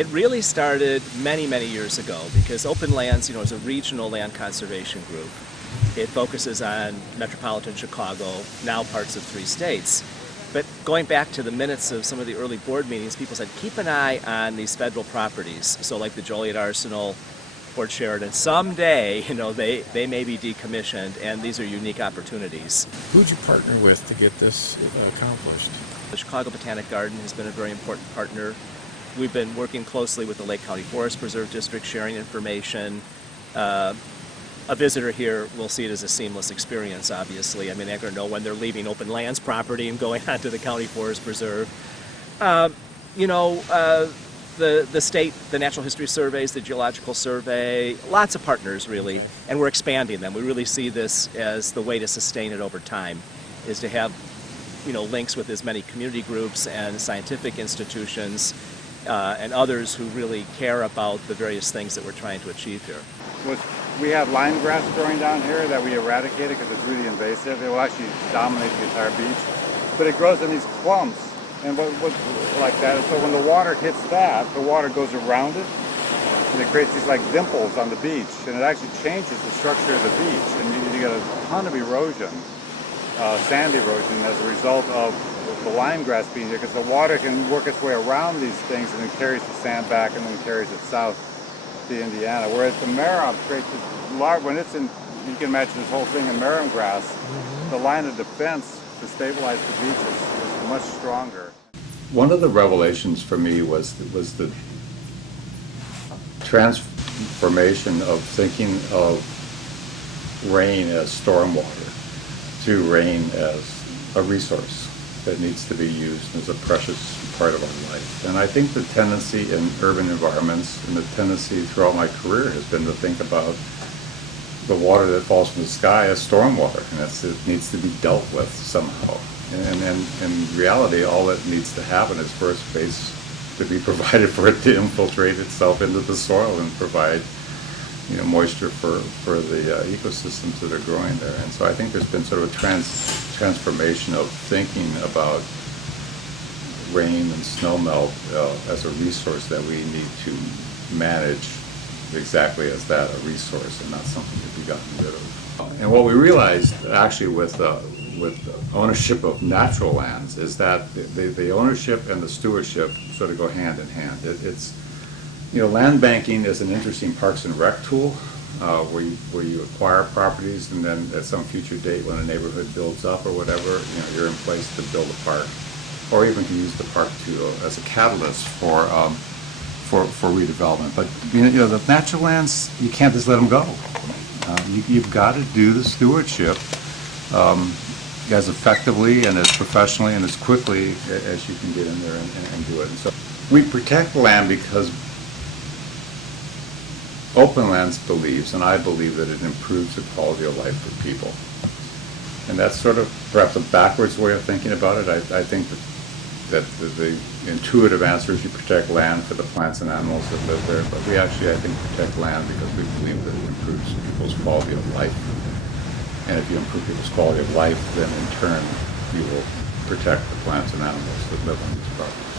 It really started many, many years ago because Openlands, is a regional land conservation group. It focuses on metropolitan Chicago, now parts of 3 states. But going back to the minutes of some of the early board meetings, people said, keep an eye on these federal properties. So like the Joliet Arsenal, Fort Sheridan, someday, they may be decommissioned, and these are unique opportunities. Who'd you partner with to get this accomplished? The Chicago Botanic Garden has been a very important partner. We've been working closely with the Lake County Forest Preserve District, sharing information. A visitor here will see it as a seamless experience, obviously. I mean, they're going to know when they're leaving Openlands property and going onto the County Forest Preserve. The state, the Natural History Surveys, the Geological Survey, lots of partners, really, Okay. and we're expanding them. We really see this as the way to sustain it over time, is to have, links with as many community groups and scientific institutions and others who really care about the various things that we're trying to achieve here. We have lime grass growing down here that we eradicated because it's really invasive. It will actually dominate the entire beach. But it grows in these clumps and what like that. And so when the water hits that, the water goes around it and it creates these like dimples on the beach. And it actually changes the structure of the beach. And you get a ton of erosion, sand erosion, as a result of the lime grass being here, because the water can work its way around these things and then carries the sand back and then carries it south to Indiana. Whereas the marram creates this large, when it's in, you can imagine this whole thing in marram grass, the line of defense to stabilize the beach is much stronger. One of the revelations for me was the transformation of thinking of rain as stormwater to rain as a resource that needs to be used as a precious part of our life. And I think the tendency in urban environments and the tendency throughout my career has been to think about the water that falls from the sky as stormwater, and it needs to be dealt with somehow. And in reality, all that needs to happen is for space to be provided for it to infiltrate itself into the soil and provide moisture for the ecosystems that are growing there. And so I think there's been sort of a transformation of thinking about rain and snowmelt as a resource that we need to manage exactly as that, a resource, and not something to be gotten rid of. And what we realized actually with ownership of natural lands is that the ownership and the stewardship sort of go hand in hand. Land banking is an interesting Parks and Rec tool where you acquire properties, and then at some future date when a neighborhood builds up or whatever, you're in place to build a park, or even to use the park as a catalyst for redevelopment. But the natural lands, you can't just let them go. You've got to do the stewardship as effectively and as professionally and as quickly as you can get in there and do it. And so we protect land because Openlands believes, and I believe, that it improves the quality of life for people. And that's sort of perhaps a backwards way of thinking about it. I think that the intuitive answer is you protect land for the plants and animals that live there, but we actually, I think, protect land because we believe that it improves people's quality of life. And if you improve people's quality of life, then in turn you will protect the plants and animals that live on these properties.